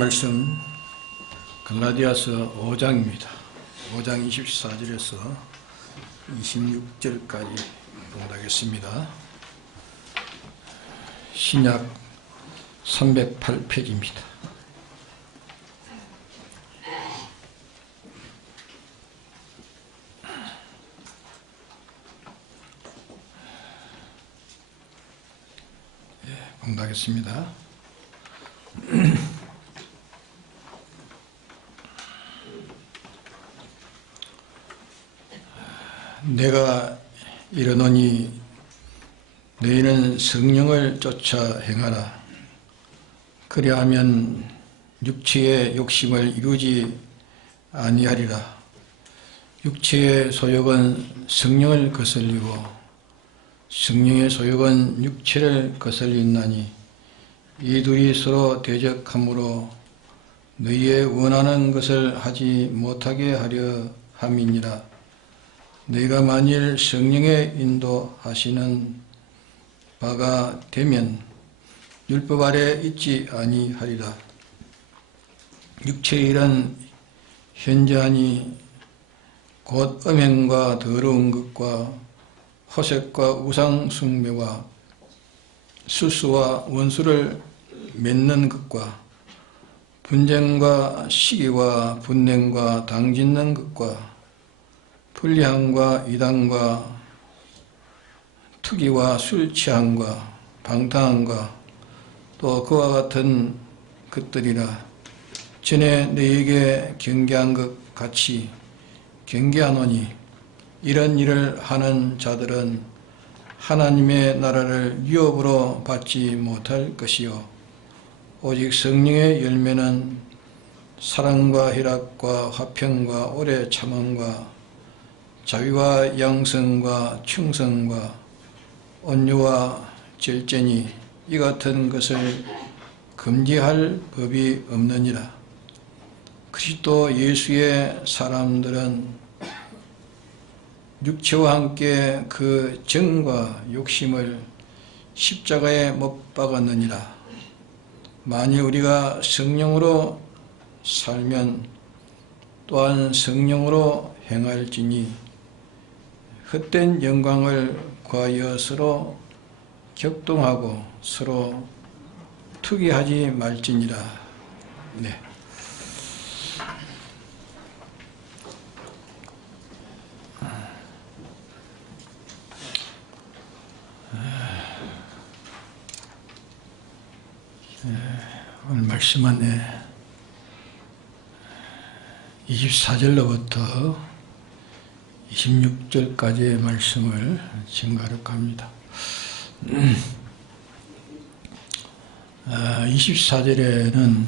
말씀 갈라디아서 5장입니다. 5장 24절에서 26절까지 봉독하겠습니다. 신약 308페이지입니다. 봉독하겠습니다. 내가 이르노니 너희는 성령을 쫓아 행하라. 그리하면 육체의 욕심을 이루지 아니하리라. 육체의 소욕은 성령을 거슬리고 성령의 소욕은 육체를 거슬린나니 이 둘이 서로 대적하므로 너희의 원하는 것을 하지 못하게 하려 함이니라. 너희가 만일 성령의 인도하시는 바가 되면 율법 아래 있지 아니하리라. 육체의 일은 현저하니 곧 음행과 더러운 것과 호색과 우상 숭배와 수수와 원수를 맺는 것과 분쟁과 시기와 분냉과 당짓는 것과 불리함과 이단과 투기와 술 취함과 방탕함과 또 그와 같은 것들이라. 전에 너희에게 경계한 것 같이 경계하노니 이런 일을 하는 자들은 하나님의 나라를 유업으로 받지 못할 것이요 오직 성령의 열매는 사랑과 희락과 화평과 오래 참음과 자비와 양성과 충성과 온유와 절제니 이 같은 것을 금지할 법이 없느니라. 그리스도 예수의 사람들은 육체와 함께 그 정과 욕심을 십자가에 못 박았느니라. 만일 우리가 성령으로 살면 또한 성령으로 행할지니 헛된 영광을 구하여 서로 격동하고 서로 투기하지 말지니라. 네. 오늘 말씀은 24절로부터 26절까지의 말씀을 증가하렵니다. 24절에는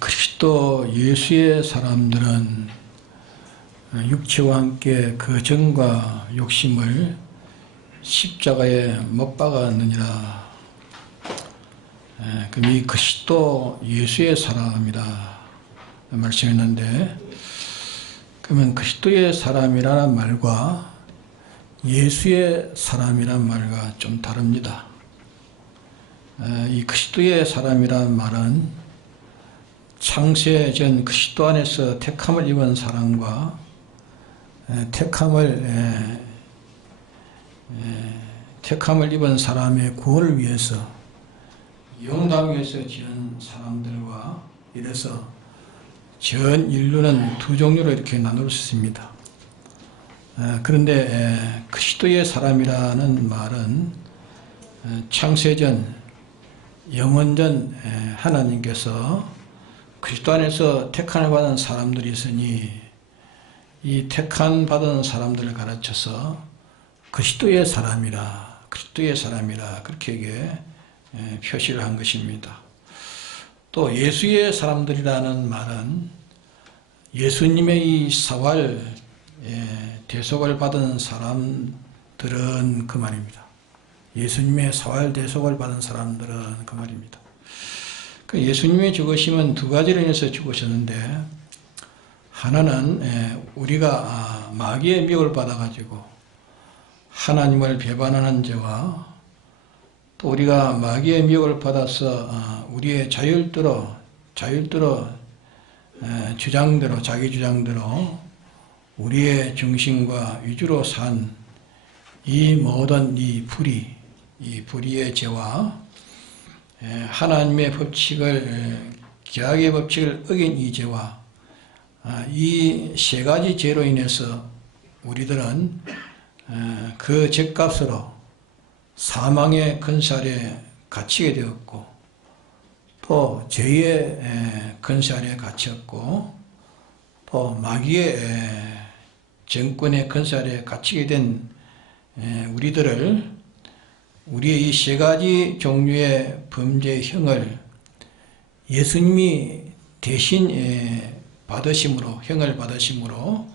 그리스도 예수의 사람들은 육체와 함께 그 정과 욕심을 십자가에 못 박았느니라. 그럼 이 그리스도 예수의 사람이라 말씀했는데, 그러면 그리스도의 사람이라는 말과 예수의 사람이라는 말과 좀 다릅니다. 이 그리스도의 사람이라는 말은 창세 전 그리스도 안에서 택함을 입은 사람과 택함을 입은 사람의 구원을 위해서 영광 위해서 지는 사람들과 이래서 전 인류는 두 종류로 이렇게 나눌 수 있습니다. 그런데 그리스도의 사람이라는 말은 창세전, 영원전 하나님께서 그리스도 안에서 택함을 받은 사람들이 있으니 이 택함 받은 사람들을 가르쳐서 그리스도의 사람이라 그렇게 표시를 한 것입니다. 또 예수의 사람들이라는 말은 예수님의 이 사활 대속을 받은 사람들은 그 말입니다. 예수님의 사활 대속을 받은 사람들은 그 말입니다. 예수님의 죽으심은 두 가지로 인해서 죽으셨는데, 하나는 우리가 마귀의 미혹을 받아가지고 하나님을 배반하는 죄와 또 우리가 마귀의 미혹을 받아서 우리의 자기 주장대로 우리의 중심과 위주로 산 이 모든 이 불의의 죄와 하나님의 계약의 법칙을 어긴 이 죄와 이 세 가지 죄로 인해서 우리들은 그 죄값으로 사망의 근살에 갇히게 되었고, 또 죄의 근살에 갇혔고, 또 마귀의 정권의 근살에 갇히게 된 우리들을, 우리의 이 세 가지 종류의 범죄형을 예수님이 대신 형을 받으심으로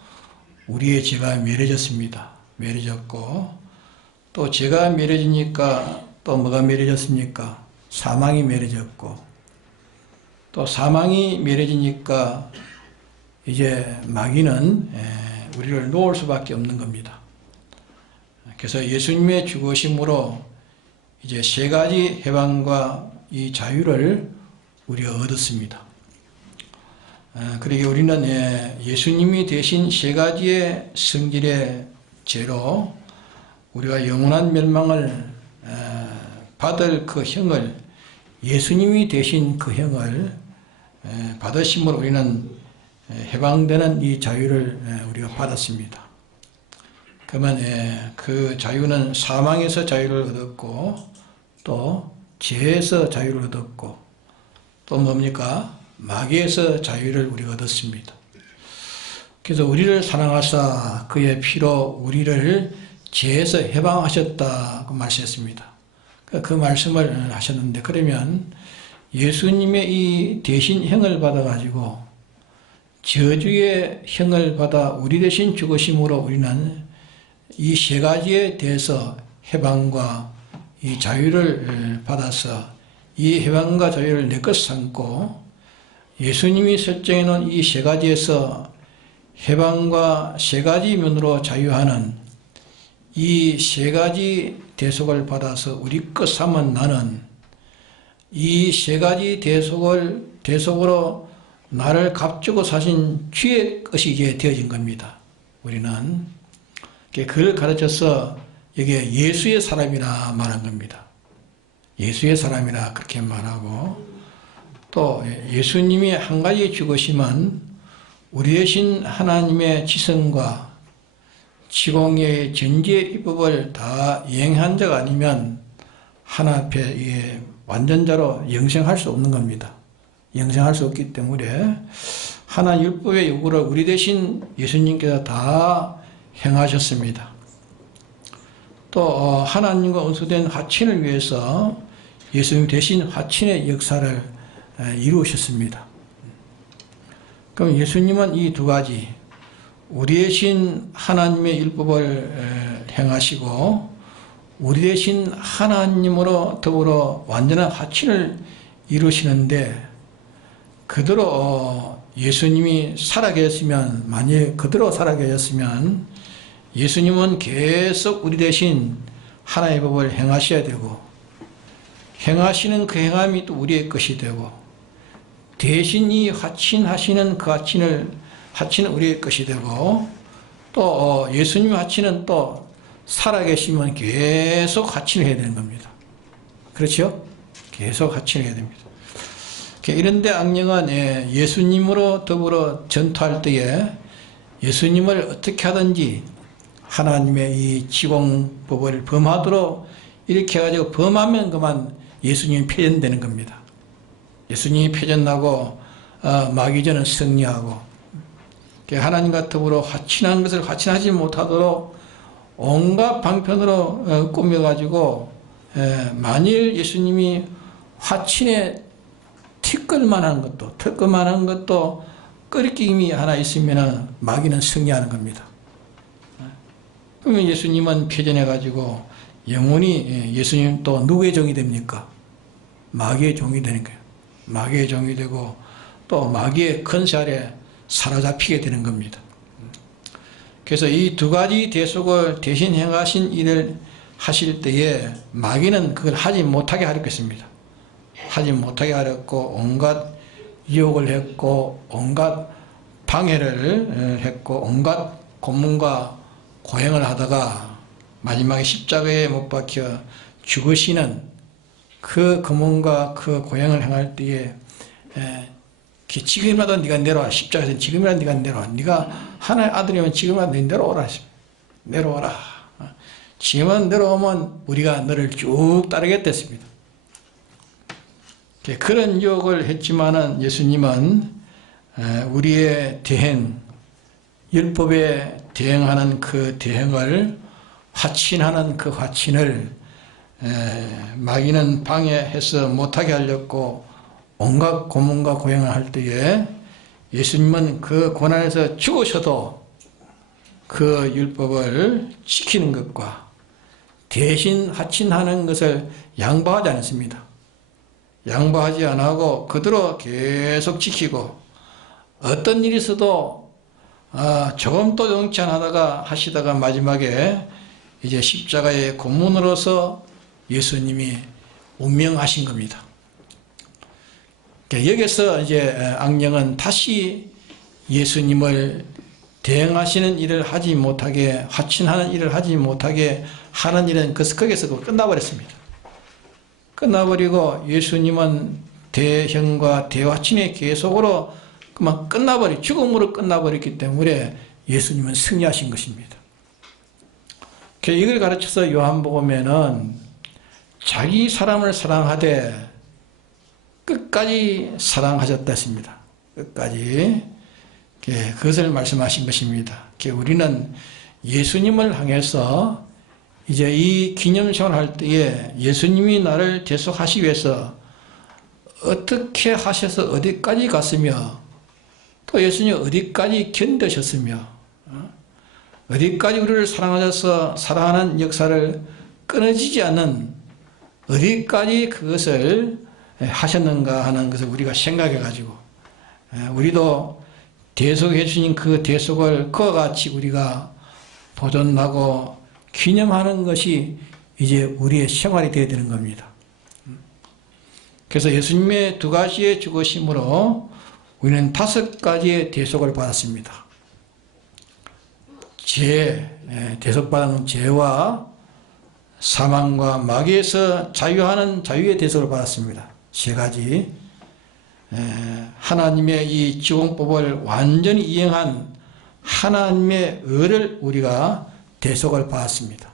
우리의 죄가 멸해졌습니다. 멸해졌고, 또 죄가 멸해지니까 또 뭐가 멸해졌습니까? 사망이 멸해졌고, 또 사망이 멸해지니까 이제 마귀는 우리를 놓을 수밖에 없는 겁니다. 그래서 예수님의 죽으심으로 이제 세 가지 해방과 이 자유를 우리가 얻었습니다. 그러기에 우리는 예수님이 대신 세 가지의 성질의 죄로 우리가 영원한 멸망을 받을 그 형을, 예수님이 대신 그 형을 받으심으로 우리는 해방되는 이 자유를 우리가 받았습니다. 그러면 그 자유는 사망에서 자유를 얻었고, 또 죄에서 자유를 얻었고, 또 뭡니까? 마귀에서 자유를 우리가 얻었습니다. 그래서 우리를 사랑하사 그의 피로 우리를 죄에서 해방하셨다고 말씀했습니다. 그 말씀을 하셨는데, 그러면 예수님의 이 대신형을 받아가지고 저주의 형을 받아 우리 대신 죽으심으로 우리는 이 세 가지에 대해서 해방과 이 자유를 받아서 이 해방과 자유를 내 것 삼고, 예수님이 설정해 놓은 이 세 가지에서 해방과 세 가지 면으로 자유하는 이 세 가지 대속을 받아서 우리 것 삼은 나는 이 세 가지 대속으로 나를 값주고 사신 주의 것이 이제 되어진 겁니다. 우리는 그걸 가르쳐서 여기에 예수의 사람이라 말한 겁니다. 예수의 사람이라 그렇게 말하고, 또 예수님이 한 가지 죽으심은 우리 대신 하나님의 지성과 지공의 전지의 입법을 다 이행한 자가 아니면 하나 앞에 완전자로 영생할 수 없는 겁니다. 영생할 수 없기 때문에 하나님 율법의 요구를 우리 대신 예수님께서 다 행하셨습니다. 또 하나님과 원수된 화친을 위해서 예수님 대신 화친의 역사를 이루셨습니다. 그럼 예수님은 이 두 가지, 우리 대신 하나님의 율법을 행하시고 우리 대신 하나님으로 더불어 완전한 화친을 이루시는데, 그대로 예수님이 살아계셨으면, 만약에 그대로 살아계셨으면 예수님은 계속 우리 대신 하나님의 법을 행하셔야 되고, 행하시는 그 행함이 또 우리의 것이 되고, 대신 이 화친하시는 그 화친은 우리의 것이 되고, 또 예수님의 화친은 또 살아계시면 계속 화친을 해야 되는 겁니다. 그렇죠? 계속 화친을 해야 됩니다. 이런데 악령은 예수님으로 더불어 전투할 때에 예수님을 어떻게 하든지 하나님의 이 지공법을 범하도록 이렇게 해가지고 범하면 그만 예수님이 패전되는 겁니다. 예수님이 패전나고 마귀전은 승리하고, 하나님과 더불어 화친한 것을 화친하지 못하도록 온갖 방편으로 꾸며가지고, 만일 예수님이 화친에 턱걸만한 것도 끄리낌이 하나 있으면 마귀는 승리하는 겁니다. 그러면 예수님은 패전해가지고 영원히 예수님 또 누구의 종이 됩니까? 마귀의 종이 되는 거예요. 마귀의 종이 되고 또 마귀의 권세 아래 사로잡히게 되는 겁니다. 그래서 이 두 가지 대속을 대신 행하신 이를 하실 때에 마귀는 그걸 하지 못하게 하려고 했습니다. 하지 못하게 하렸고 온갖 유혹을 했고 온갖 방해를 했고 온갖 고문과 고행을 하다가 마지막에 십자가에 못 박혀 죽으시는 그 고문과 그 고행을 행할 때에 지금이라도 네가 내려와. 십자가에서 지금이라도 네가 내려와. 네가 하나의 아들이면 지금이라도 내려오라. 내려오라. 지금은 내려오면 우리가 너를 쭉 따르겠다 했습니다. 그런 유혹을 했지만은 예수님은 우리의 대행, 율법에 대행하는 그 대행을 화친하는 그 화친을 마귀는 방해해서 못하게 하려고 온갖 고문과 고행을 할 때에 예수님은 그 고난에서 죽으셔도 그 율법을 지키는 것과 대신 화친하는 것을 양보하지 않습니다. 양보하지 않고 그대로 계속 지키고 어떤 일이 있어도 조금도 용치 안 하다가 하시다가 마지막에 이제 십자가의 고문으로서 예수님이 운명하신 겁니다. 여기서 이제 악령은 다시 예수님을 대행하시는 일을 하지 못하게, 화친하는 일을 하지 못하게 하는 일은 거기서 끝나버렸습니다. 끝나버리고 예수님은 대형과 대화친의 계속으로 그만 죽음으로 끝나버렸기 때문에 예수님은 승리하신 것입니다. 이걸 가르쳐서 요한복음에는 자기 사람을 사랑하되 끝까지 사랑하셨다 했습니다. 끝까지. 그것을 말씀하신 것입니다. 우리는 예수님을 향해서 이제 이 기념생활 할 때에 예수님이 나를 대속하시기 위해서 어떻게 하셔서 어디까지 갔으며 또 예수님이 어디까지 견디셨으며 어디까지 우리를 사랑하셔서 사랑하는 역사를 끊어지지 않는 어디까지 그것을 하셨는가 하는 것을 우리가 생각해 가지고 우리도 대속해 주신 그 대속을 그와 같이 우리가 보존하고 기념하는 것이 이제 우리의 생활이 되어야 되는 겁니다. 그래서 예수님의 2가지의 죽으심으로 우리는 5가지의 대속을 받았습니다. 대속받은 죄와 사망과 마귀에서 자유하는 자유의 대속을 받았습니다. 3가지. 하나님의 이 지공법을 완전히 이행한 하나님의 의를 우리가 대속을 받았습니다.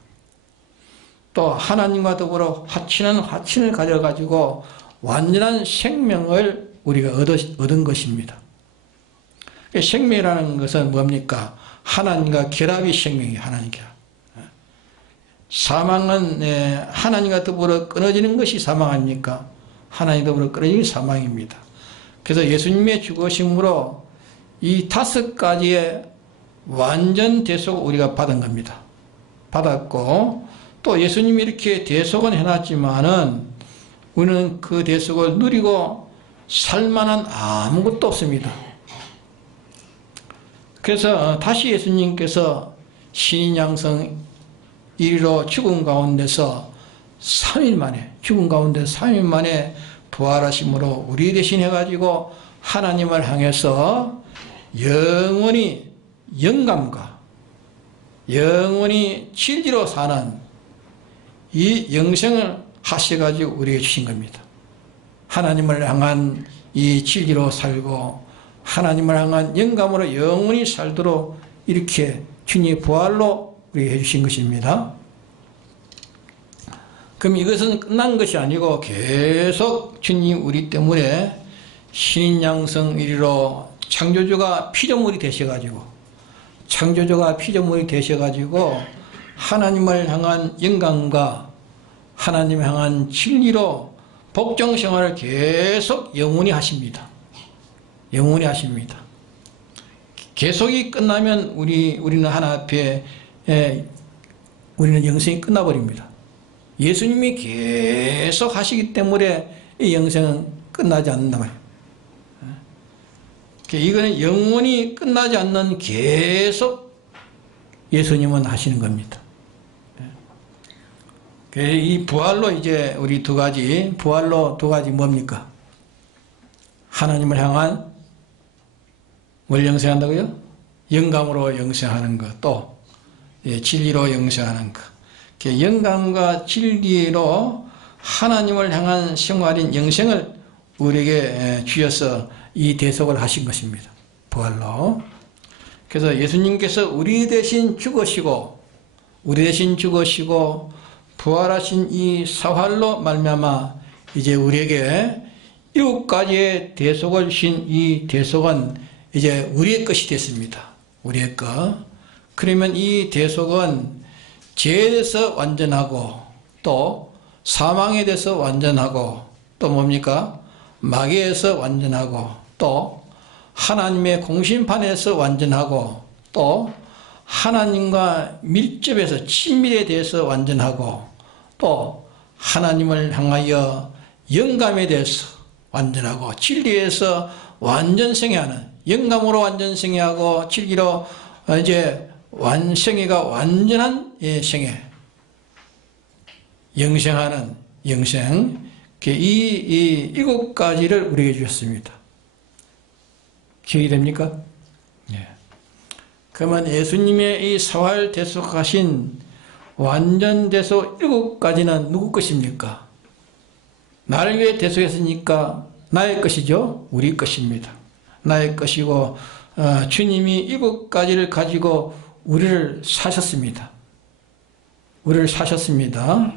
또 하나님과 더불어 화친을 가져가지고 완전한 생명을 우리가 얻은 것입니다. 생명이라는 것은 뭡니까? 하나님과 결합이 생명이에요. 하나님 결합. 사망은 하나님과 더불어 끊어지는 것이 사망 아닙니까? 하나님과 더불어 끊어지는 것이 사망입니다. 그래서 예수님의 죽으심으로 이 5가지의 완전 대속을 우리가 받은 겁니다. 받았고 또 예수님이 이렇게 대속은 해놨지만은 우리는 그 대속을 누리고 살만한 아무것도 없습니다. 그래서 다시 예수님께서 신인 양성 1위로 죽은 가운데서 3일 만에 부활하심으로 우리 대신 해가지고 하나님을 향해서 영원히 영감과 영원히 진리로 사는 이 영생을 하셔가지고 우리에게 주신 겁니다. 하나님을 향한 이 진리로 살고 하나님을 향한 영감으로 영원히 살도록 이렇게 주님의 부활로 우리에게 해주신 것입니다. 그럼 이것은 끝난 것이 아니고 계속 주님 우리 때문에 신인양성 1위로 창조주가 피조물이 되셔가지고 하나님을 향한 영광과 하나님을 향한 진리로 복종생활을 계속 영원히 하십니다. 계속이 끝나면 우리는 하나 앞에 우리는 영생이 끝나버립니다. 예수님이 계속 하시기 때문에 이 영생은 끝나지 않는단 말이에요. 이거는 영원히 끝나지 않는 계속 예수님은 하시는 겁니다. 이 부활로 이제 우리 부활로 두 가지 뭡니까? 하나님을 향한 뭘 영생한다고요? 영감으로 영생하는 것, 또 진리로 영생하는 것. 영감과 진리로 하나님을 향한 생활인 영생을 우리에게 주셔서 이 대속을 하신 것입니다. 부활로. 그래서 예수님께서 우리 대신 죽으시고 부활하신 이 사활로 말미암아 이제 우리에게 7가지의 대속을 주신 이 대속은 이제 우리의 것이 됐습니다. 우리의 것. 그러면 이 대속은 죄에 대해서 완전하고 또 사망에 대해서 완전하고 또 뭡니까? 마귀에서 완전하고 또 하나님의 공심판에서 완전하고 또 하나님과 밀접해서 친밀에 대해서 완전하고 또 하나님을 향하여 영감에 대해서 완전하고 진리에서 완전성회하는 영감으로 완전성회하고 진리로 이제 성회가 완전한 성회 영생하는 영생 이 7가지를 우리에게 주셨습니다. 기억이 됩니까? 예. 그러면 예수님의 이 사활 대속하신 완전 대속 7가지는 누구 것입니까? 나를 위해 대속했으니까 나의 것이죠. 우리 것입니다. 나의 것이고 주님이 7가지를 가지고 우리를 사셨습니다. 우리를 사셨습니다.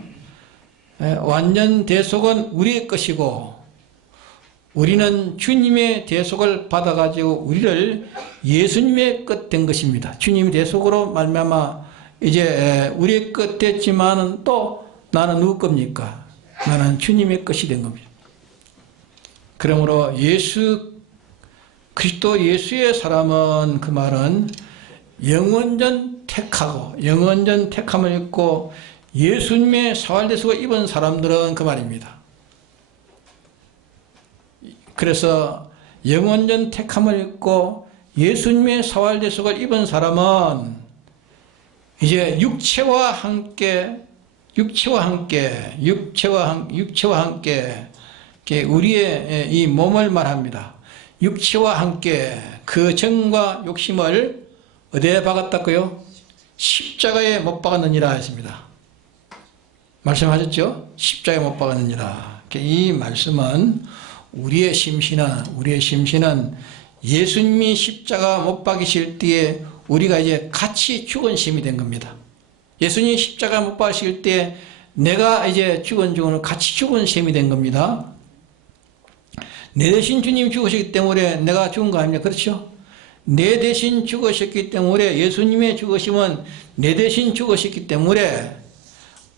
완전 대속은 우리의 것이고 우리는 주님의 대속을 받아가지고 우리를 예수님의 것 된 것입니다. 주님의 대속으로 말미암아 이제 우리의 것 됐지만은 또 나는 누구 겁니까? 나는 주님의 것이 된 겁니다. 그러므로 그리스도 예수의 사람은 그 말은 영원전 택하고 영원전 택함을 입고 예수님의 사활대속을 입은 사람들은 그 말입니다. 그래서 영원전 택함을 입고 예수님의 사활대속을 입은 사람은 이제 육체와 함께 우리의 이 몸을 말합니다. 육체와 함께 그 정과 욕심을 어디에 박았다고요? 십자가에 못 박았느니라 했습니다. 말씀하셨죠? 십자가에 못 박았느니라. 이 말씀은 우리의 심신은 예수님이 십자가 못 박이실 때에 우리가 이제 같이 죽은 셈이 된 겁니다. 예수님이 십자가 못 박이실 때 내가 이제 죽은 같이 죽은 셈이 된 겁니다. 내 대신 주님 죽으셨기 때문에 내가 죽은 거 아닙니까? 그렇죠? 내 대신 죽으셨기 때문에 예수님의 죽으심은 내 대신 죽으셨기 때문에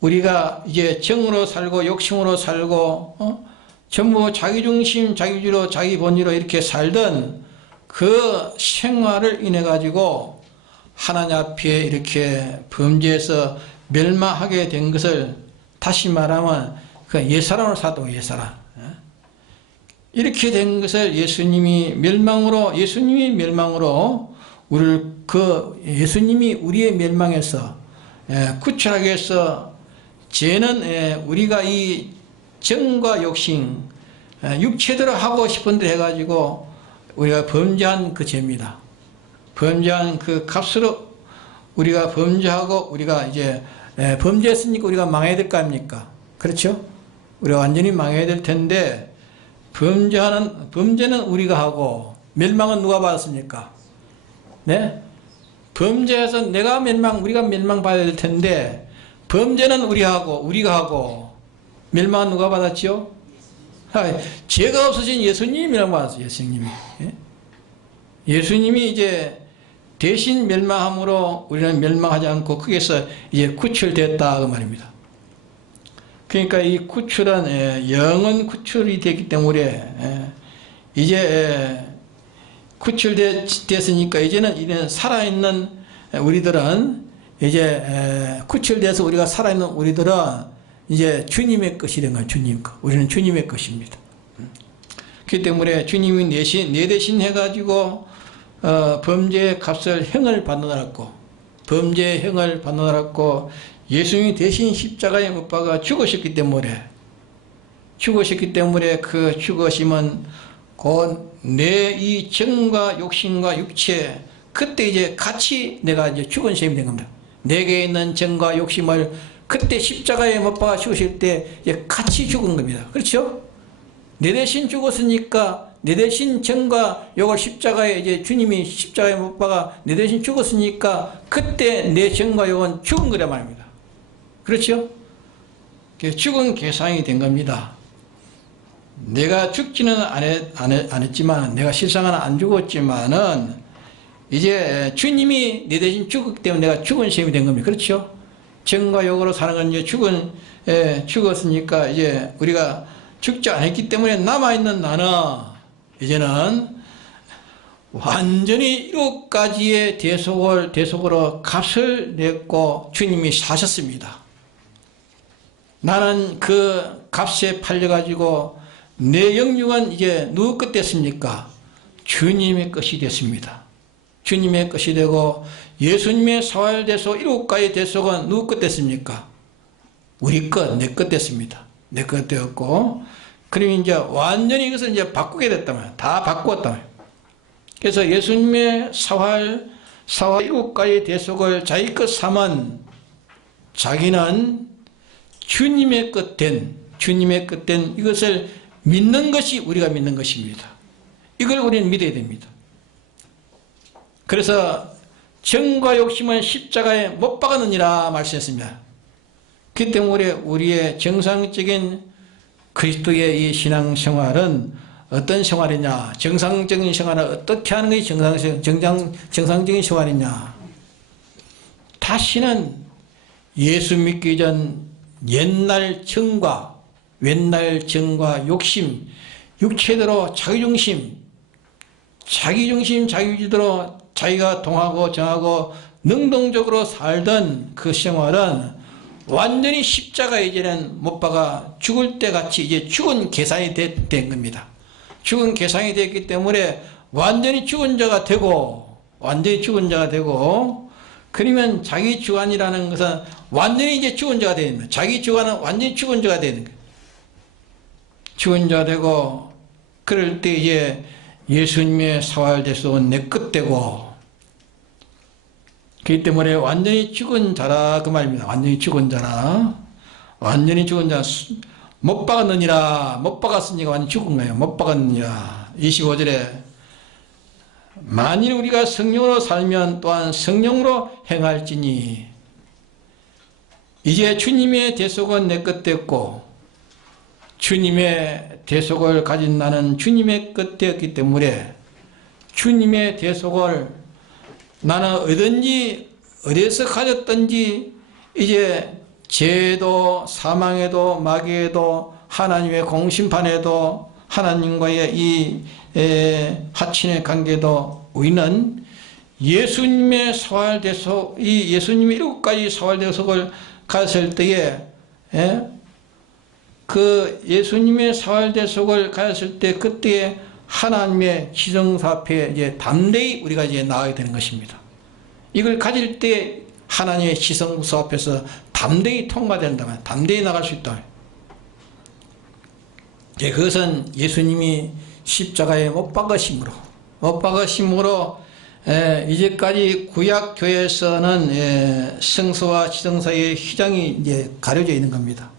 우리가 이제 정으로 살고 욕심으로 살고 전부 자기중심, 자기주로, 자기 본의로 이렇게 살던 그 생활을 인해 가지고 하나님 앞에 이렇게 범죄해서 멸망하게 된 것을 다시 말하면 그 옛사람으로 살았던 옛사람. 이렇게 된 것을 예수님이 멸망으로 우리를 예수님이 우리의 멸망에서 구출하기 위해서 죄는 우리가 이 정과 욕심 육체대로 하고 싶은 대로 해가지고 우리가 범죄한 그 죄입니다. 범죄한 그 값으로 우리가 범죄하고 우리가 이제 범죄했으니까 우리가 망해야 될 거 아닙니까? 그렇죠? 우리가 완전히 망해야 될 텐데 범죄는 우리가 하고 멸망은 누가 받았습니까? 네? 범죄해서 우리가 멸망 받아야 될 텐데 범죄는 우리가 하고 멸망은 누가 받았죠? 죄가 없으신 예수님이 멸망 받았어요. 예수님이 이제 대신 멸망함으로 우리는 멸망하지 않고 거기에서 이제 구출됐다 그 말입니다. 그러니까 이 구출은 영원 구출이 되기 때문에 이제 구출됐으니까 이제는 살아있는 우리들은 이제 구출돼서 우리가 살아있는 우리들은 이제 주님의 것이 된 거예요. 주님 것. 우리는 주님의 것입니다. 그렇기 때문에 주님이 내 대신 해가지고 범죄의 값을 형을 받느라고 범죄의 형을 받느라고 예수님이 대신 십자가에 못 박아 죽으셨기 때문에 그 죽으심은 곧 내 이 정과 욕심과 육체, 그때 이제 같이 내가 이제 죽은 셈이 된 겁니다. 내게 있는 정과 욕심을 그때 십자가에 못 박아 죽으실 때 이제 같이 죽은 겁니다. 그렇죠? 내 대신 죽었으니까, 내 대신 정과 욕을 십자가에, 이제 주님이 십자가에 못 박아 내 대신 죽었으니까 그때 내 정과 욕은 죽은 거란 말입니다. 그렇죠? 죽은 계상이 된 겁니다. 내가 죽지는 안 했지만, 내가 실상은 안 죽었지만은 이제 주님이 내 대신 죽었기 때문에 내가 죽은 셈이 된 겁니다. 그렇죠? 정과 욕으로 사는 건 이제 죽었으니까 이제 우리가 죽지 않았기 때문에 남아있는 나는 이제는 완전히 7가지의 대속으로 값을 냈고 주님이 사셨습니다. 나는 그 값에 팔려가지고 내 영육은 이제 누구 것 됐습니까? 주님의 것이 됐습니다. 주님의 것이 되고, 예수님의 사활대속 7가지 대속은 누구 것 됐습니까? 우리 것, 내 것 됐습니다. 내 것 되었고, 그럼 이제 완전히 이것을 이제 바꾸게 됐단 말이에요. 다 바꾸었단 말이에요. 그래서 예수님의 사활 7가지 대속을 자기 것 삼은 자기는 주님의 것 된 이것을 믿는 것이 우리가 믿는 것입니다. 이걸 우리는 믿어야 됩니다. 그래서 정과 욕심은 십자가에 못 박았느니라 말씀했습니다. 그렇기 때문에 우리의 정상적인 그리스도의 이 신앙생활은 어떤 생활이냐, 정상적인 생활은 어떻게 하는 것이 정상적인 생활이냐. 다시는 예수 믿기 전 옛날 정과 욕심, 육체대로 자기중심, 자기주의대로 자기가 동하고 정하고 능동적으로 살던 그 생활은 완전히 십자가에 이제는 못 박아 죽을 때 같이 이제 죽은 계산이 된 겁니다. 죽은 계산이 됐기 때문에 완전히 죽은 자가 되고, 그러면 자기 주관이라는 것은 완전히 이제 죽은 자가 되는 거예요. 자기 주관은 완전히 죽은 자가 되는 거예요. 죽은 자가 되고, 그럴 때 이제 예수님의 사활대속은 내 것 되고, 그렇기 때문에 완전히 죽은 자라 그 말입니다. 완전히 죽은 자라. 못 박았느니라. 못 박았으니까 완전히 죽은 거예요. 못 박았느니라. 25절에 만일 우리가 성령으로 살면 또한 성령으로 행할지니, 이제 주님의 대속은 내 것 됐고, 주님의 대속을 가진 나는 주님의 것 되었기 때문에 주님의 대속을 나는 어디에서 가졌든지 이제 죄도, 사망에도, 마귀에도, 하나님의 공심판에도, 하나님과의 이 하친의 관계도 우리는 예수님의 사활대속, 이 예수님의 7가지 사활대속을 가졌을 때에, 그 예수님의 사활대속을 가졌을 때 그때에 하나님의 지성소 앞에 이제 담대히 우리가 이제 나가게 되는 것입니다. 이걸 가질 때 하나님의 지성소 앞에서 담대히 통과된다면 담대히 나갈 수 있다. 그것은 예수님이 십자가에 못 박으심으로 이제까지 구약교회에서는 성소와 지성소의 휘장이 이제 가려져 있는 겁니다.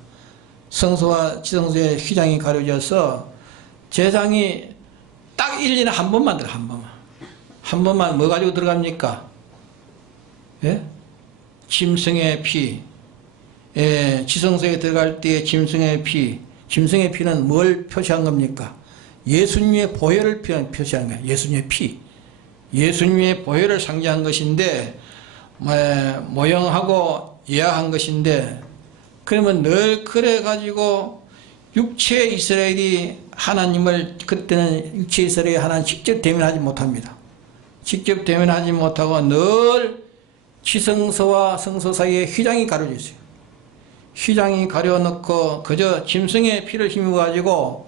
성소와 지성소의 휘장이 가려져서 제사장이 딱 1년에 한 번만 들어, 한 번만 뭐 가지고 들어갑니까? 예? 짐승의 피. 지성소에 들어갈 때 짐승의 피는 뭘 표시한 겁니까? 예수님의 보혈을 표시한 거예요. 예수님의 보혈을 상징한 것인데, 모형하고 예화한 것인데, 그러면 늘 그래가지고 육체 이스라엘이 하나님을, 그때는 육체 이스라엘이 하나님 직접 대면하지 못합니다. 직접 대면하지 못하고 늘 지성소와 성소 사이에 휘장이 가려져 있어요. 휘장이 가려놓고 그저 짐승의 피를 힘입어가지고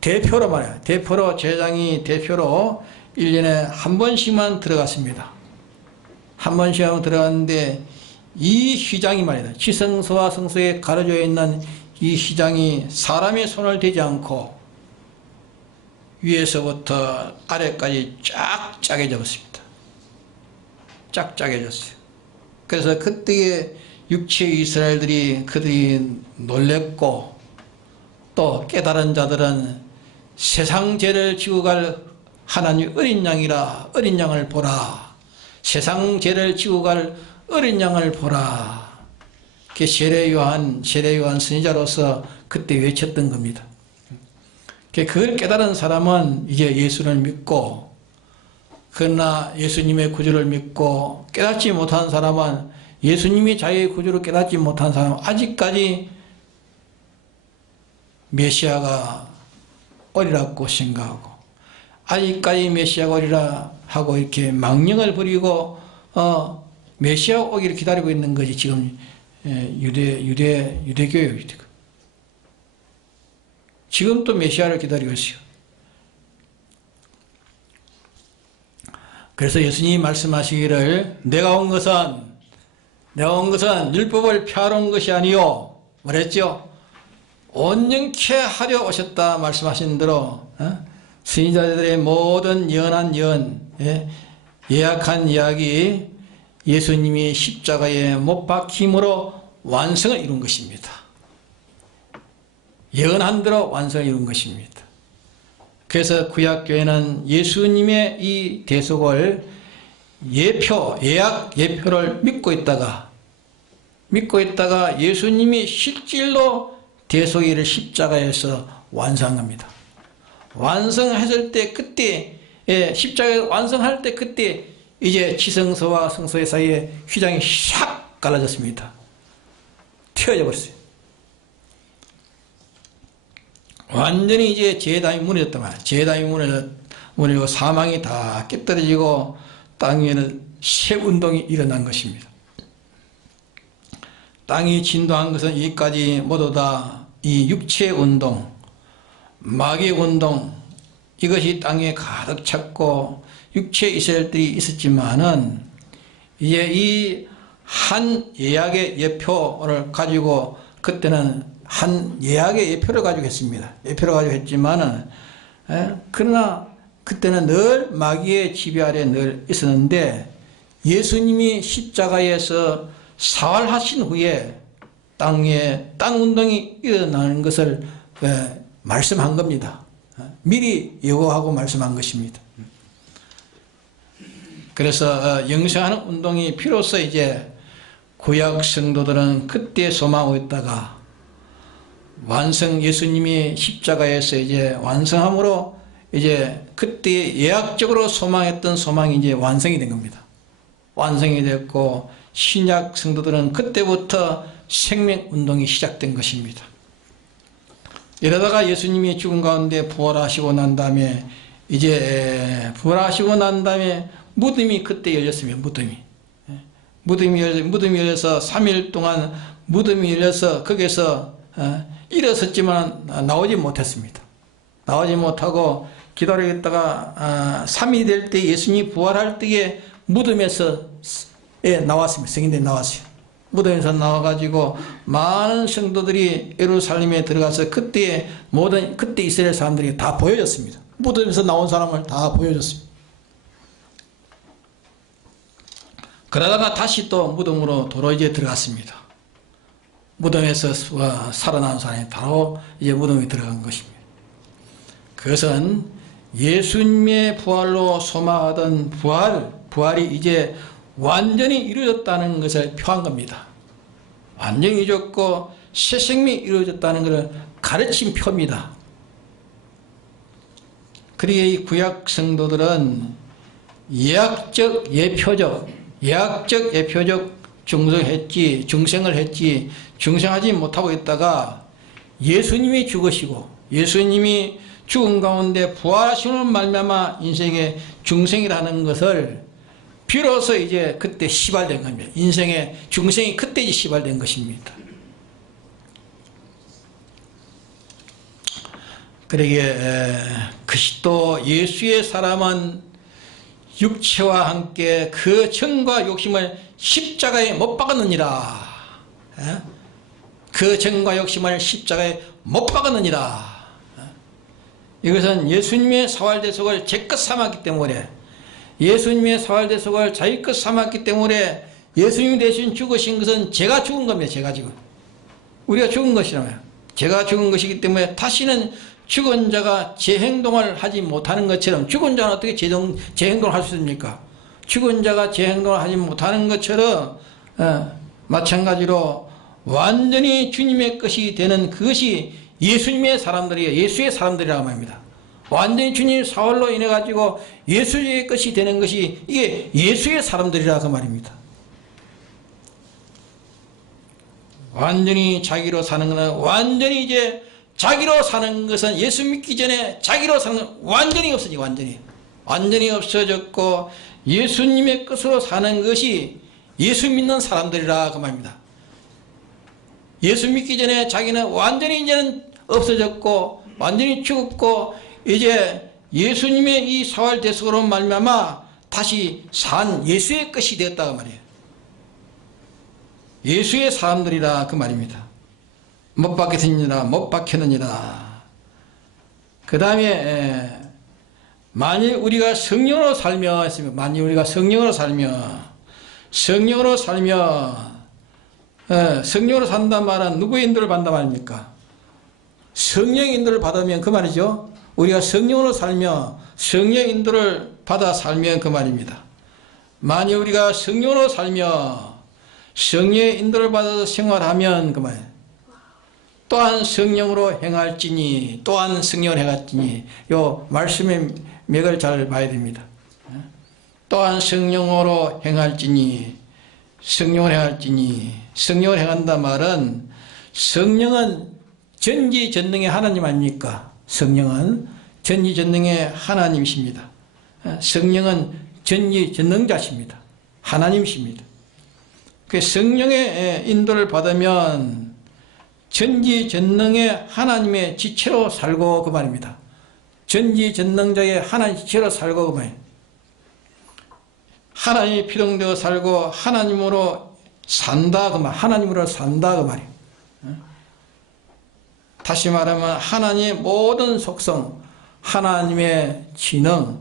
대표로 말이야. 제사장이 대표로 1년에 한 번씩만 들어갔습니다. 한 번씩만 들어갔는데 이 휘장이 말이다. 지성소와 성소에 가려져 있는 이 휘장이 사람의 손을 대지 않고 위에서부터 아래까지 쫙 짜게졌습니다. 쫙 짜게졌어요. 그래서 그때의 육체 이스라엘들이 그들이 놀랬고, 또 깨달은 자들은 세상 죄를 지고 갈 하나님 어린 양이라, 어린 양을 보라. 세상 죄를 지고 갈 어린 양을 보라. 세례 요한 선지자로서 그때 외쳤던 겁니다. 그걸 깨달은 사람은 이제 예수를 믿고, 그러나 예수님의 구주를 믿고 깨닫지 못한 사람은, 예수님이 자기의 구주를 깨닫지 못한 사람은 아직까지 메시아가 오리라고 생각하고, 아직까지 메시아가 오리라 하고 이렇게 망령을 부리고 메시아 오기를 기다리고 있는 것이 지금 유대교예요. 지금 또 메시아를 기다리고 있어요. 그래서 예수님이 말씀하시기를 내가 온 것은 율법을 폐하러 온 것이 아니요, 말했죠. 온전케 하려 오셨다 말씀하신 대로 선지자들의 모든 예언한 예언, 예약한 이야기, 예수님이 십자가에 못 박힘으로 완성을 이룬 것입니다. 예언한 대로 완성을 이룬 것입니다. 그래서 구약교회는 예수님의 이 대속을 예표를 믿고 있다가 예수님이 실질로 대속일을 십자가에서 완성한 겁니다. 완성했을 때 그때, 십자가에서 완성할 때 그때 이제 지성소와 성소의 사이에 휘장이 샥 갈라졌습니다. 튀어져 버렸어요. 완전히 이제 제단이 무너졌단 말이에요. 제단이 무너지고 사망이 다 깨떨어지고 땅 위에는 새 운동이 일어난 것입니다. 땅이 진동한 것은 여기까지 모두 다 이 육체 운동, 마귀 운동, 이것이 땅에 가득 찼고 육체 이스라엘들이 있었지만은 이제 이 한 예약의 예표를 가지고, 그때는 한 예약의 예표를 가지고 했습니다. 예표를 가지고 했지만은, 그러나 그때는 늘 마귀의 지배 아래 늘 있었는데, 예수님이 십자가에서 사활하신 후에 땅 운동이 일어나는 것을 말씀한 겁니다. 미리 예고하고 말씀한 것입니다. 그래서 영생하는 운동이 필요해서 이제 구약 성도들은 그때 소망하고 있다가 예수님이 십자가에서 이제 완성함으로 이제 그때 예약적으로 소망했던 소망이 이제 완성이 된 겁니다. 완성이 됐고 신약 성도들은 그때부터 생명운동이 시작된 것입니다. 이러다가 예수님이 죽은 가운데 부활하시고 난 다음에 무덤이 그때 열렸습니다. 무덤이 열려서 3일 동안 무덤이 열려서 거기서 일어섰지만 나오지 못했습니다. 나오지 못하고 기다리다가 3일이 될 때 예수님이 부활할 때에 무덤에서 나왔습니다. 성인들이 나왔어요. 무덤에서 나와가지고 많은 성도들이 예루살렘에 들어가서 그때 이스라엘 사람들이 다 보여줬습니다. 무덤에서 나온 사람을 다 보여줬습니다. 그러다가 다시 또 무덤으로 도로 이제 들어갔습니다. 무덤에서 살아난 사람이 바로 이제 무덤에 들어간 것입니다. 그것은 예수님의 부활로 소망하던 부활이 이제 완전히 이루어졌다는 것을 표한 겁니다. 완전히 이루어졌고 새 생명이 이루어졌다는 것을 가르친 표입니다. 그리고 이 구약 성도들은 예약적 예표적 중생을 했지 중생하지 못하고 있다가 예수님이 죽으시고 예수님이 죽은 가운데 부활하심으로 말미암아 인생의 중생이라는 것을 비로소 이제 그때 시발된 겁니다. 인생의 중생이 그때 시발된 것입니다. 그러기에 그리스도 예수의 사람은 육체와 함께 그 정과 욕심을 십자가에 못 박았느니라. 그 정과 욕심을 십자가에 못 박았느니라. 이것은 예수님의 사활대속을 제 것 삼았기 때문에, 예수님의 사활대속을 자기 것 삼았기 때문에 예수님이 대신 죽으신 것은 제가 죽은 겁니다. 제가 지금 우리가 죽은 것이라면 제가 죽은 것이기 때문에 다시는 죽은 자가 제 행동을 하지 못하는 것처럼, 죽은 자는 어떻게 제 행동을 할 수 있습니까? 죽은 자가 제 행동을 하지 못하는 것처럼 마찬가지로 완전히 주님의 것이 되는 그것이 예수님의 사람들이에요. 예수의 사람들이라고 말합니다. 완전히 주님 사활로 인해 가지고 예수의 것이 되는 것이 이게 예수의 사람들이라고 말입니다. 완전히 자기로 사는 것은, 완전히 이제 자기로 사는 것은, 예수 믿기 전에 자기로 사는 것은 완전히 없어지, 완전히 없어졌고 예수님의 것으로 사는 것이 예수 믿는 사람들이라 그 말입니다. 예수 믿기 전에 자기는 완전히 이제는 없어졌고 완전히 죽었고 이제 예수님의 이 사활대속으로 말미암아 다시 산 예수의 것이 되었다 그 말이에요. 예수의 사람들이라 그 말입니다. 못 박혔느니라, 못 박혔느니라. 그 다음에 만일 우리가 성령으로 살며 했으면, 만일 우리가 성령으로 살며 성령으로 산단 말은 누구의 인도를 받는단 말입니까? 성령의 인도를 받으면 그 말이죠. 우리가 성령으로 살며 성령의 인도를 받아 살면 그 말입니다. 만일 우리가 성령으로 살며 성령의 인도를 받아서 생활하면 그 말이에요. 또한 성령으로 행할지니, 또한 성령으로 행할지니, 요 말씀의 맥을 잘 봐야 됩니다. 또한 성령으로 행할지니, 성령을 행할지니, 성령을 행한다 말은 성령은 전지전능의 하나님 아닙니까? 성령은 전지전능의 하나님이십니다. 성령은 전지전능자십니다. 하나님이십니다. 그 성령의 인도를 받으면 전지전능의 하나님의 지체로 살고 그 말입니다. 전지전능자의 하나님 지체로 살고 그 말입니다. 하나님이 피동되어 살고 하나님으로 산다 그 말, 하나님으로 산다 그 말이에요. 다시 말하면 하나님의 모든 속성, 하나님의 지능,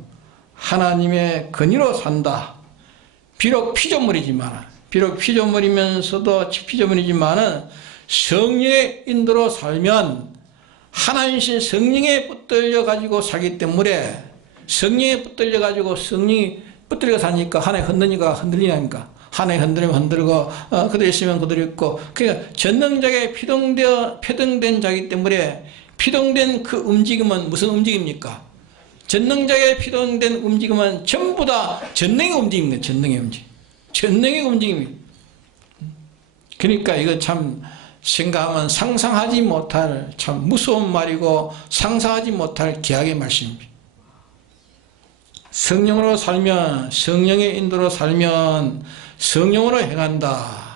하나님의 근위로 산다. 비록 피조물이면서도 피조물이지만은 성령의 인도로 살면 하나님이신 성령에 붙들려 가지고 살기 때문에, 성령에 붙들려 가지고 성령이 붙들려 사니까 하나님 흔드니까 흔들리니까, 하나님 흔들리면 흔들고 그대로 있으면 그대로 있고, 그러니까 전능자에 피동된 자이기 때문에 피동된 그 움직임은 무슨 움직입니까? 전능자에 피동된 움직임은 전부 다 전능의 움직임입니다. 전능의 움직임입니다. 그러니까 이거 참 생각하면 상상하지 못할 참 무서운 말이고 상상하지 못할 기약의 말씀입니다. 성령으로 살면, 성령의 인도로 살면 성령으로 행한다.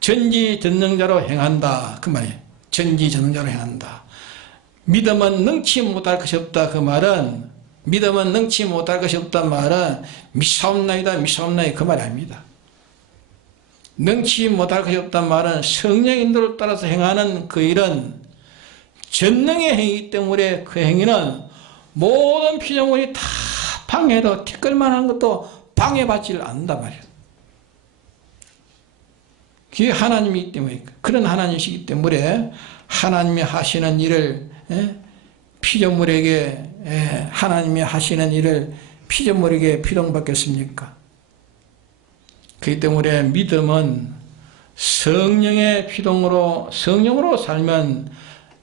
전지전능자로 행한다 그 말이에요. 전지전능자로 행한다. 믿음은 능치 못할 것이 없다 그 말은, 믿음은 능치 못할 것이 없단 말은 미사옵나이다 그 말이 아닙니다. 능치 못할 것이 없단 말은 성령 인도를 따라서 행하는 그 일은 전능의 행위이기 때문에 그 행위는 모든 피조물이 다 방해도 티끌만한 것도 방해받지를 않는단 말이에요. 그게 하나님이기 때문에, 그런 하나님이시기 때문에 하나님이 하시는 일을 피조물에게, 하나님이 하시는 일을 피조물에게 피동받겠습니까? 그렇기 때문에 믿음은 성령의 피동으로, 성령으로 살면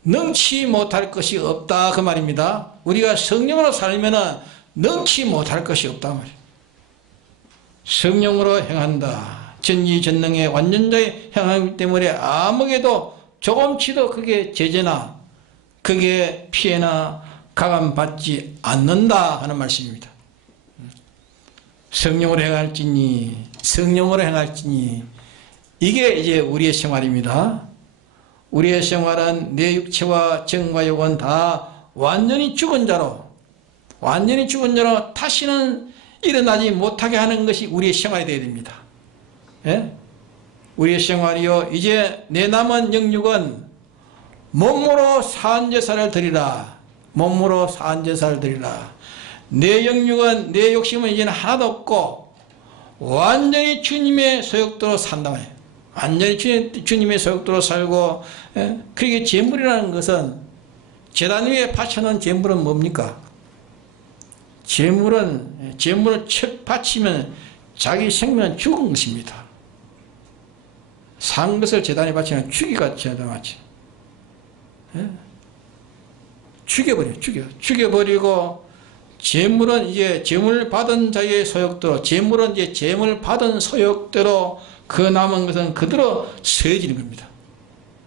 능치 못할 것이 없다 그 말입니다. 우리가 성령으로 살면 능치 못할 것이 없다 말이에요. 성령으로 행한다. 전지전능의 완전자의 행하기 때문에 아무에도 조금치도 그게 제재나 그게 피해나 가감받지 않는다 하는 말씀입니다. 성령으로 행할지니, 성령으로 행할지니, 이게 이제 우리의 생활입니다. 우리의 생활은 내 육체와 정과 육은 다 완전히 죽은 자로, 완전히 죽은 자로 다시는 일어나지 못하게 하는 것이 우리의 생활이 되어야 됩니다. 예? 우리의 생활이요, 이제 내 남은 영육은 몸으로 사한제사를 드리라. 몸으로 사한제사를 드리라. 내 영육은, 내 욕심은 이제는 하나도 없고 완전히 주님의 소욕대로 산다 말이에요. 완전히 주님의 소욕대로 살고, 예? 그게 제물이라는 것은, 제단 위에 바쳐놓은 제물은 뭡니까? 제물을 척 바치면 자기 생명은 죽은 것입니다. 산 것을 제단에 바치면 죽이가 제단에 바치. 예? 죽여버리고, 제물은 이제 제물 받은 자의 소욕대로, 제물은 이제 제물 받은 소욕대로 그 남은 것은 그대로 쓰여지는 겁니다.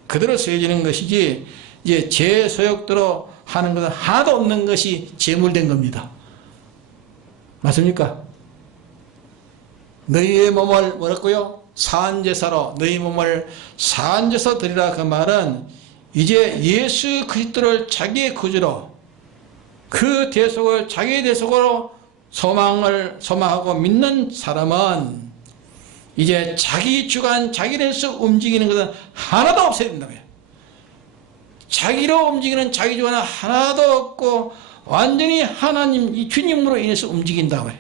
그대로 쓰여지는 것이지, 이제 제 소욕대로 하는 것은 하나도 없는 것이 제물된 겁니다. 맞습니까? 너희의 몸을 뭐랬고요? 사한제사로 너희 몸을 사한제사 드리라. 그 말은 이제 예수 그리스도를 자기의 구주로, 그 대속을 자기의 대속으로 소망하고 믿는 사람은 이제 자기 주관, 자기로서 움직이는 것은 하나도 없어야 된다고요. 자기로 움직이는 자기 주관은 하나도 없고 완전히 하나님, 이 주님으로 인해서 움직인다고요.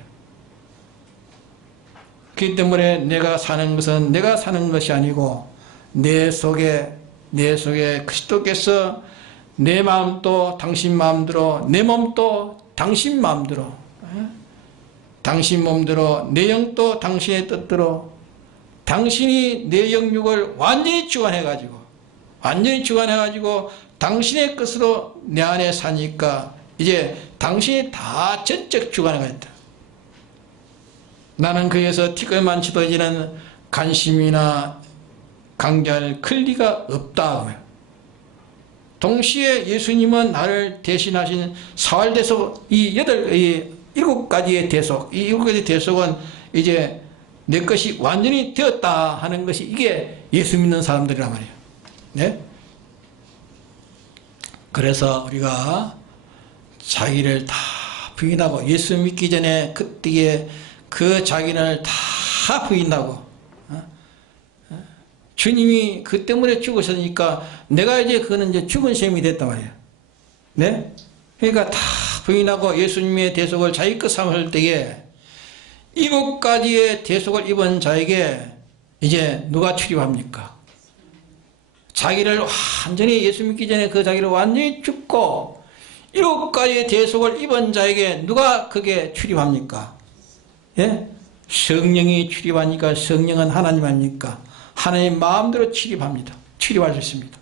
그렇기 때문에 내가 사는 것은 내가 사는 것이 아니고 내 속에 그리스도께서 내 마음도 당신 마음대로, 내 몸도 당신 마음대로, 당신 몸대로, 내 영도 당신의 뜻대로, 당신이 내 영육을 완전히 주관해가지고 당신의 것으로 내 안에 사니까 이제 당신이 다 전적 주관해가 있다. 나는 그에서 티끌만치도 이제는 관심이나 강제할 권리가 없다. 동시에 예수님은 나를 대신하신 사활대속, 이 7가지의 대속, 이 7가지 대속은 이제 내 것이 완전히 되었다 하는 것이 이게 예수 믿는 사람들이란 말이에요. 네? 그래서 우리가 자기를 다 부인하고, 예수 믿기 전에 그때에 그 자기를 다 부인하고, 주님이 그 때문에 죽으셨으니까 내가 이제 그거는 이제 죽은 셈이 됐단 말이에요. 네? 그러니까 다 부인하고 예수님의 대속을 자기 것 삼을 때에 7가지의 대속을 입은 자에게 이제 누가 출입합니까? 자기를 완전히, 예수 믿기 전에 그 자기를 완전히 죽고 7가지의 대속을 입은 자에게 누가 그게 출입합니까? 예? 성령이 출입하니까. 성령은 하나님 아닙니까? 하나님 마음대로 출입합니다. 출입할 수 있습니다.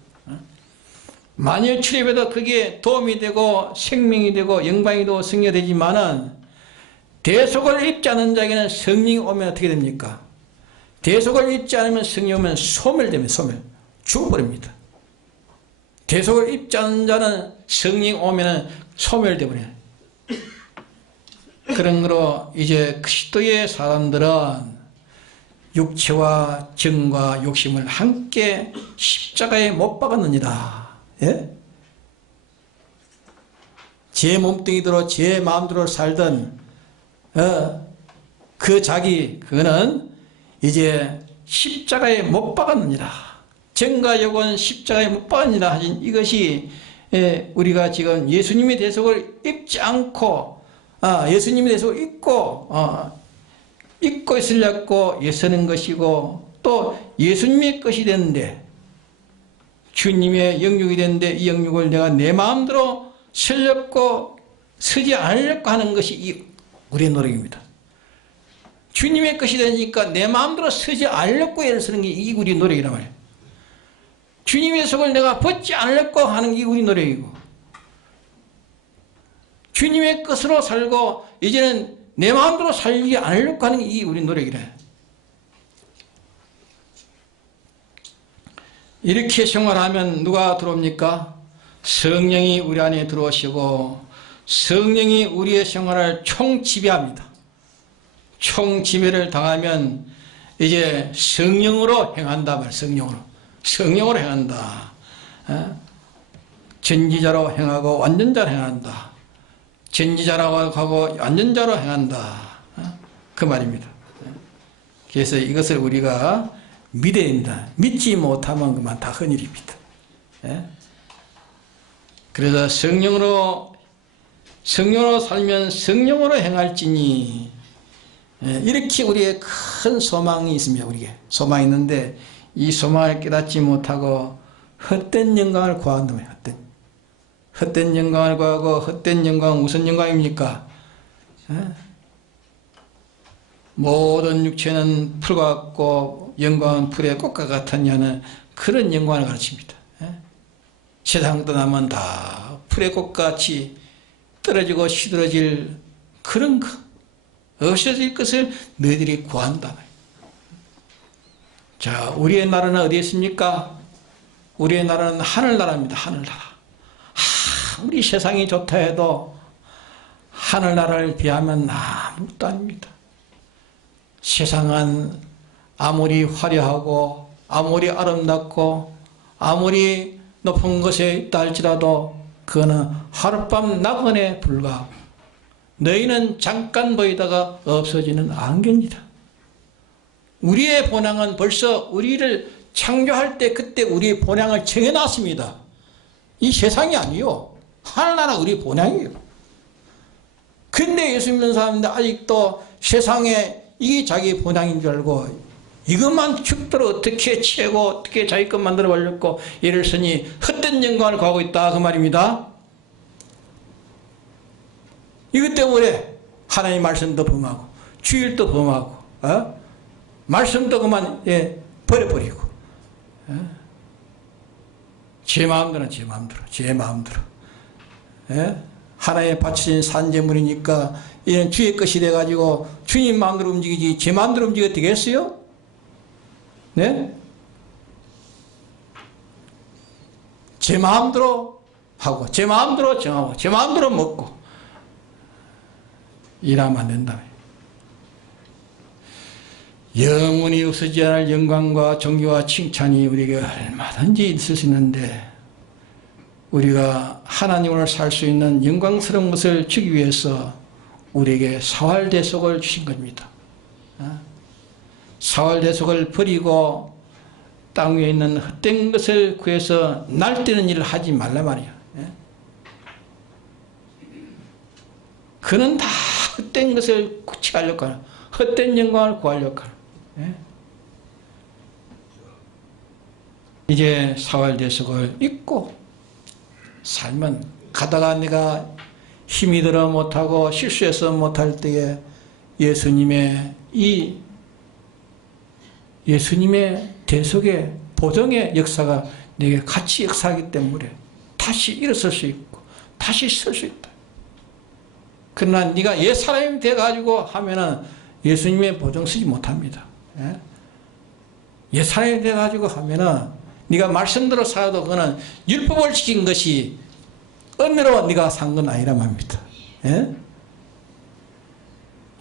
만일 출입해도 그게 도움이 되고 생명이 되고 영광이 되고 승리가 되지만은, 대속을 입지 않은 자에게는 성령이 오면 어떻게 됩니까? 대속을 입지 않으면 성령이 오면 소멸됩니다. 죽어버립니다. 대속을 입지 않은 자는 성령이 오면 소멸돼 버려요. 그런 거로 이제 그리스도의 사람들은 육체와 정과 욕심을 함께 십자가에 못 박았느니라. 예? 제 몸뚱이대로 제 마음대로 살던 그거는 이제 십자가에 못 박았느니라. 정과 욕은 십자가에 못 박았느니라 하신 이것이, 우리가 지금 예수님의 대속을 입지 않고, 예수님의 대속을 입고 있으려고 애쓰는 것이고, 또 예수님의 것이 되는데, 주님의 영육이 되는데, 이 영육을 내가 내 마음대로 쓰려고 쓰지 않으려고 하는 것이 우리의 노력입니다. 주님의 것이 되니까 내 마음대로 쓰지 않으려고 애를 쓰는 게 이 우리의 노력이란 말이에요. 주님의 속을 내가 벗지 않으려고 하는 게 우리 노력이고, 주님의 것으로 살고 이제는 내 마음대로 살지 않으려고 하는 게 이 우리 노력이래. 이렇게 생활하면 누가 들어옵니까? 성령이 우리 안에 들어오시고 성령이 우리의 생활을 총지배합니다. 총지배를 당하면 이제 성령으로 행한다 말. 성령으로 행한다. 전지자로 행하고 완전자로 행한다. 전지자라고 하고 완전자로 행한다. 그 말입니다. 그래서 이것을 우리가 믿어야 된다. 믿지 못하면 그만 다 헌일입니다. 그래서 성령으로 살면 성령으로 행할지니, 이렇게 우리의 큰 소망이 있습니다. 우리에게 소망이 있는데 이 소망을 깨닫지 못하고 헛된 영광을 구한다며. 헛된 영광을 구하고, 헛된 영광은 무슨 영광입니까? 모든 육체는 풀과 같고 영광은 풀의 꽃과 같으냐는 그런 영광을 가르칩니다. 세상 떠나면 다 풀의 꽃같이 떨어지고 시들어질 그런 것, 없어질 것을 너희들이 구한다. 자, 우리의 나라는 어디에 있습니까? 우리의 나라는 하늘나라입니다. 하늘나라. 아무리 세상이 좋다 해도 하늘나라를 비하면 아무것도 아닙니다. 세상은 아무리 화려하고 아무리 아름답고 아무리 높은 곳에 있다 할지라도 그거는 하룻밤 낙원에 불과하고 너희는 잠깐 보이다가 없어지는 안개입니다. 우리의 본향은 벌써 우리를 창조할 때 그때 우리의 본향을 정해놨습니다. 이 세상이 아니요. 하늘나라 우리 본향이에요. 근데 예수 믿는 사람인데 아직도 세상에 이게 자기 본향인 줄 알고 이것만 죽도록 어떻게 치고 어떻게 자기 것 만들어 버렸고 이를 쓰니 헛된 영광을 구하고 있다 그 말입니다. 이것 때문에 하나님 말씀도 범하고 주일도 범하고 말씀도 그만 버려버리고 제 마음대로 하나님의 바치신 산재물이니까 이는 주의 것이 돼가지고 주님 마음대로 움직이지 제 마음대로 움직여도 되겠어요? 네? 제 마음대로 하고 제 마음대로 정하고 제 마음대로 먹고 이러면 안 된다. 영원히 없어지지 않을 영광과 존귀와 칭찬이 우리에게 얼마든지 있을 수 있는데 우리가 하나님을 살 수 있는 영광스러운 것을 주기 위해서 우리에게 사활대속을 주신 겁니다. 사활대속을 버리고 땅 위에 있는 헛된 것을 구해서 날뛰는 일을 하지 말라 말이야. 그는 다 헛된 것을 취하려고 하는 헛된 영광을 구하려고 하는 이제 사활대속을 잊고 살면 가다가 내가 힘이 들어 못하고 실수해서 못할 때에 예수님의 대속의 보정의 역사가 내게 같이 역사하기 때문에 다시 일어설 수 있고 다시 설 수 있다. 그러나 네가 옛사람이 돼가지고 하면은 예수님의 보정 쓰지 못합니다. 옛사람이 돼가지고 하면은 네가 말씀대로 살아도 그거는 율법을 지킨 것이 은혜로 네가 산 건 아니란 말입니다.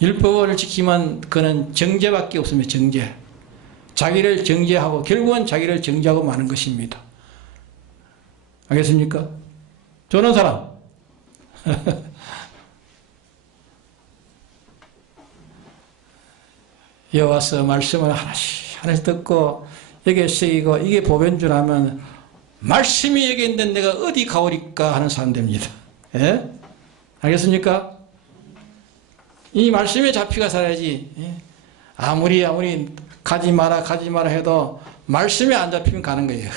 율법을 지키면 그는 정죄밖에 없습니다. 정죄. 자기를 정죄하고 결국은 자기를 정죄하고 마는 것입니다. 알겠습니까? 저는 사람. 여와서 말씀을 하나씩 듣고 여기에 쓰이고 이게 보변 줄 하면 말씀이 여기 있는데 내가 어디 가오리까 하는 사람 됩니다. 알겠습니까? 이 말씀에 잡히가 살아야지. 아무리 가지 마라 해도 말씀에 안 잡히면 가는 거예요.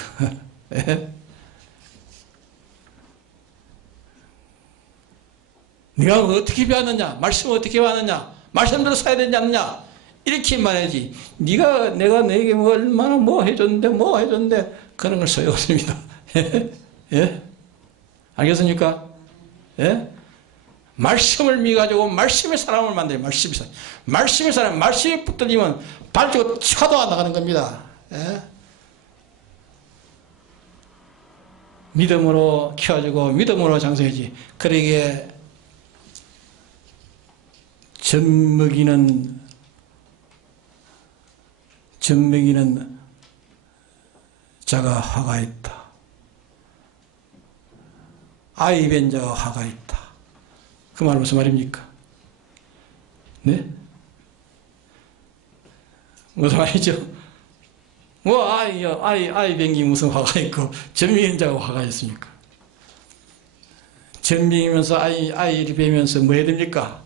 네가 어떻게 배웠느냐? 말씀을 어떻게 배웠느냐? 말씀대로 살아야 되지 않느냐? 이렇게 말해야지. 내가 너에게 얼마나 뭐 해줬는데 그런 걸 소용없습니다. 예? 알겠습니까? 예? 말씀을 믿어가지고 말씀의 사람을 만들어요. 말씀의 사람. 말씀이 붙들리면 발치고 쳐도 안 나가는 겁니다. 예? 믿음으로 키워주고 믿음으로 장성해야지. 그러기에 젖먹이는 자가 화가 있다. 아이 뵌 자가 화가 있다. 그 말 무슨 말입니까? 네? 무슨 말이죠? 뭐 아이 뱅기 무슨 화가 있고 전빙자가 화가 있습니까? 전빙이면서 아이를 뵈면서 뭐 해야 됩니까?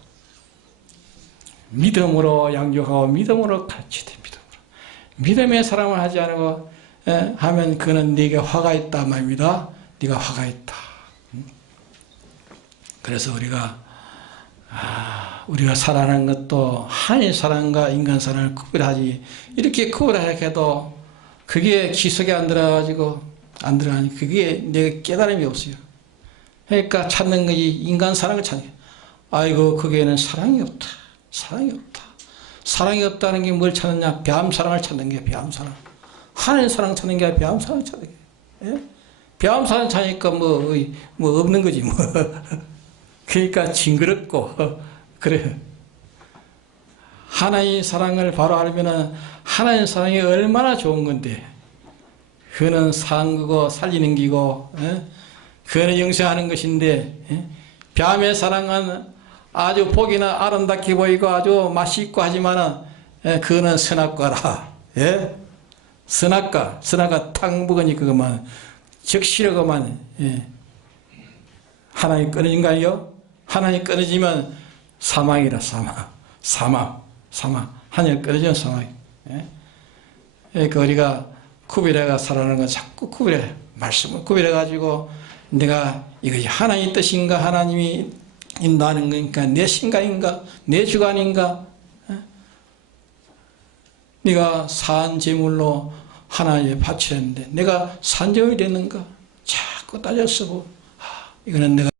믿음으로 양육하고 믿음으로 가르쳐야 됩니다. 믿음의 사랑을 하지 않고 하면 그는 네게 화가 있다 말입니다. 네가 화가 있다. 그래서 우리가 사랑하는 것도 하나님 사랑과 인간 사랑을 구별하지, 이렇게 구별해도 그게 기속에 안 들어가니 그게 내가 깨달음이 없어요. 그러니까 찾는 것이 인간 사랑을 찾는 거예요. 아이고 거기에는 사랑이 없다. 사랑이 없다. 사랑이 없다는 게 뭘 찾느냐? 배암 사랑을 찾는 게 배암 사랑. 하나님 사랑 찾는 게 아니라 배암 사랑 찾는 게. 예? 배암 사랑 찾으니까 뭐 없는 거지 뭐. 그러니까 징그럽고 그래. 하나님 사랑을 바로 알면은 하나님 사랑이 얼마나 좋은 건데. 그는 사는 거고 살리는 기고, 그는 영생하는 것인데, 뱀의 사랑은 아주 보기나 아름답게 보이고 아주 맛이 있고 하지만은, 그는 선악과라. 예? 선악과 탕 먹으니 그것만, 적시려고만, 하나님 끊어진가요? 하나님 끊어지면 사망이라, 사망. 하나님 끊어지면 사망. 그러니까 우리가 구별해가 살아가는 건 자꾸 구별해. 말씀을 구별해가지고 내가 이것이 하나님의 뜻인가 하나님이 인도하는 거니까 내 생각인가 내 주관인가 네가 산 제물로 하나님에 바치랬는데 내가 산 제물이 됐는가 자꾸 따졌어. 이거는 내가